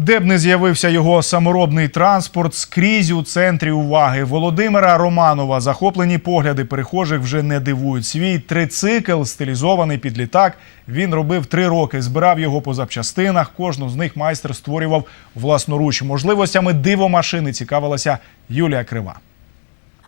Де б не з'явився його саморобний транспорт, скрізь у центрі уваги Володимира Романова захоплені погляди перехожих вже не дивують. Свій трицикл, стилізований під літак, він робив три роки. Збирав його по запчастинах. Кожну з них майстер створював власноруч. Можливостями дивомашини цікавилася Юлія Крива.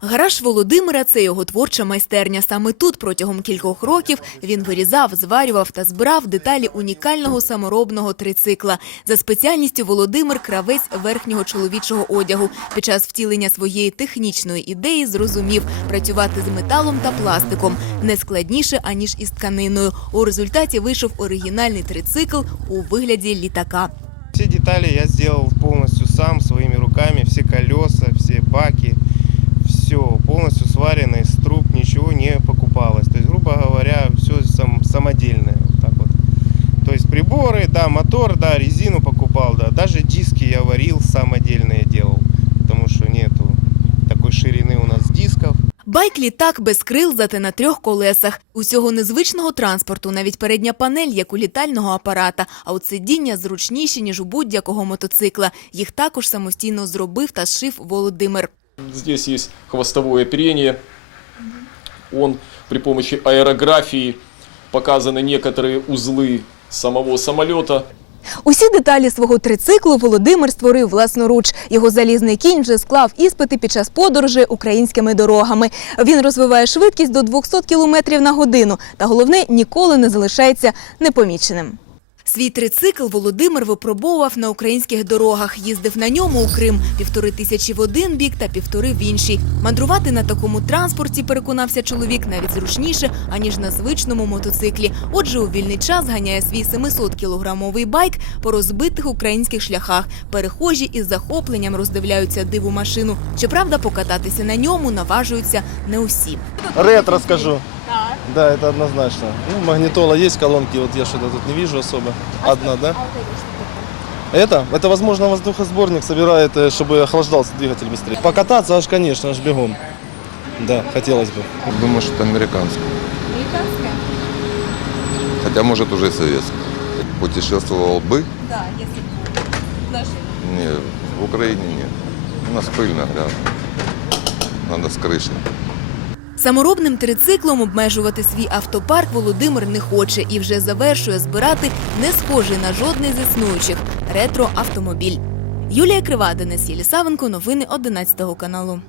Гараж Володимира це його творча майстерня. Саме тут протягом кількох років він вирізав, зварював та збирав деталі унікального саморобного трицикла. За спеціальністю Володимир кравець верхнього чоловічого одягу. Під час втілення своєї технічної ідеї зрозумів працювати з металом та пластиком не складніше аніж із тканиною. У результаті вийшов оригінальний трицикл у вигляді літака. Все детали я сделал полностью сам, своими да, мотор, да, резину покупал, да, даже диски я варил, самодельные делал, потому что нету такой ширины у нас дисков. Байк літак без крил, зате на трьох колесах. Усього незвичного транспорту, навіть передня панель, як у літального апарата, а от сидіння зручніші, ніж у будь-якого мотоцикла. Їх також самостійно зробив та зшив Володимир. Здесь есть хвостовое оперение. Он при помощи аэрографии показаны некоторые узлы самого самоліта. Усі деталі свого трициклу Володимир створив власноруч. Його залізний кінь вже склав іспити під час подорожі українськими дорогами. Він розвиває швидкість до 200 км на годину. Та головне, ніколи не залишається непоміченим. Свій трицикл Володимир випробовував на українських дорогах. Їздив на ньому у Крим півтори тисячі в один бік та півтори в інший. Мандрувати на такому транспорті, переконався чоловік, навіть зручніше, аніж на звичному мотоциклі. Отже, у вільний час ганяє свій 700-кілограмовий байк по розбитих українських шляхах. Перехожі із захопленням роздивляються диву машину. Щоправда, покататися на ньому наважуються не усі. Ретро скажу. Да, это однозначно. Ну, магнитола есть, колонки, вот я что-то тут не вижу особо. Одна, да? Это? Это, возможно, воздухосборник собирает, э, чтобы охлаждался двигатель быстрее. Покататься аж, конечно, аж бегом. Да, хотелось бы. Думаю, что это американская. Американская? Хотя, может, уже и советская. Путешествовал бы? Да, если бы. Нет, в Украине нет. У нас пыльно, грязно. Надо с крыши. Саморобним трициклом обмежувати свій автопарк Володимир не хоче і вже завершує збирати не схожий на жодний з існуючих ретро-автомобіль. Юлія Крива, Денис Єлісавенко, новини 11 каналу.